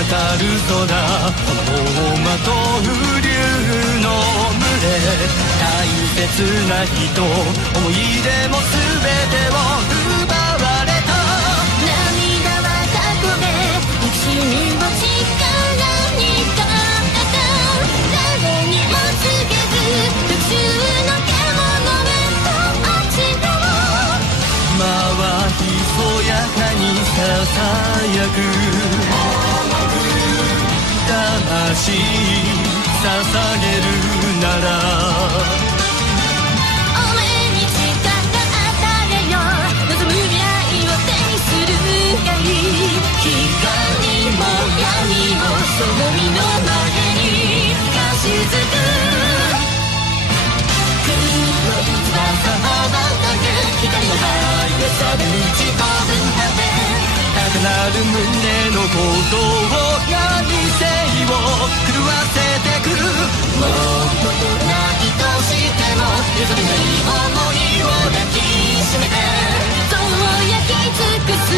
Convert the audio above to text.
る空、炎をまとう竜の群れ、大切な人、思い出も全てを奪われた。涙は過去で憎しみを力に変えた。誰にも告げず復讐の獣へと落ちろ。今はひそやかにささやく魂捧げるなら、俺に力与えよ、望む未来を手にするがいい。光も闇もその身の前に貸し付く。黒い翼羽ばたく光の速さで打ち飛ぶまで、高鳴る胸の鼓動を何せを狂わせてくる。もう元ないとしても譲れない想いを抱きしめて、そう焼き尽くす